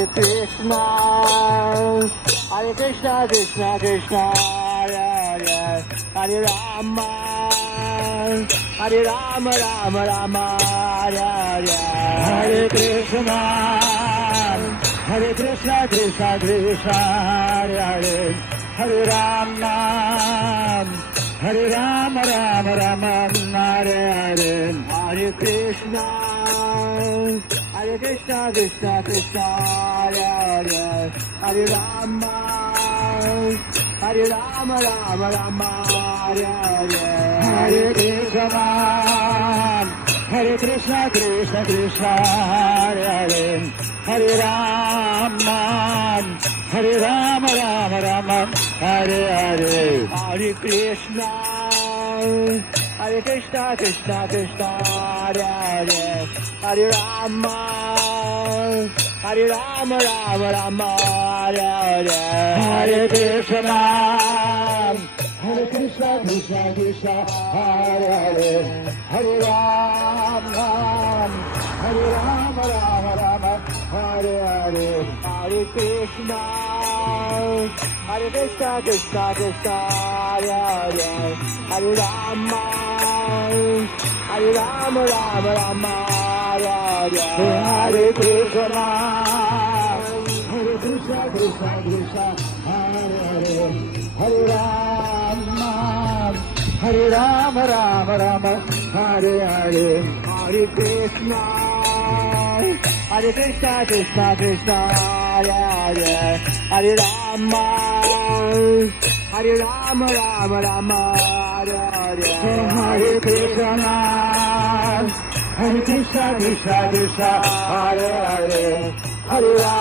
Hare Krishna, Hare Krishna, Krishna Krishna, Hare Hare, Hare Rama, Hare Rama, Rama Rama, Hare Hare, Hare Krishna, Hare Krishna, Krishna Krishna, Hare Hare, Hare Rama, Hare Rama, Rama Rama, Hare Hare, Hare Krishna, Hare Krishna, Krishna Krishna, Hare Hare, Hare Rama, Hare Rama, Rama Rama, Hare Hare, Hare Krishna, Hare Krishna, Krishna Krishna, Hare Hare, Hare Rama, Hare Rama, Rama Rama, Hare Hare, Hare Krishna, Hare Krishna, Krishna Krishna, Hare Hare, Hare Rama, Hare Rama, Rama Rama, Hare Hare, Hare Krishna, Hare Krishna, Krishna Krishna, Hare Hare, Hare Rama, Hare Rama, Rama Rama, Hare Hare, Hare Krishna, Hare Krishna, Krishna Krishna, Hare Hare, Hare Rama, Hare Rama, Rama Rama, Hare Hare, Hare Krishna, Hare Krishna, Krishna Krishna, Hare Hare, Hare Rama, Hare Rama, Rama Rama, Hare Hare, Hare Krishna, Hare Krishna, Krishna Krishna, Hare Hare, Hare Rama, Hare Rama, Rama Rama, Hare Hare, Hare Krishna, Hare Krishna, Krishna Krishna, Hare Hare, Hare Rama.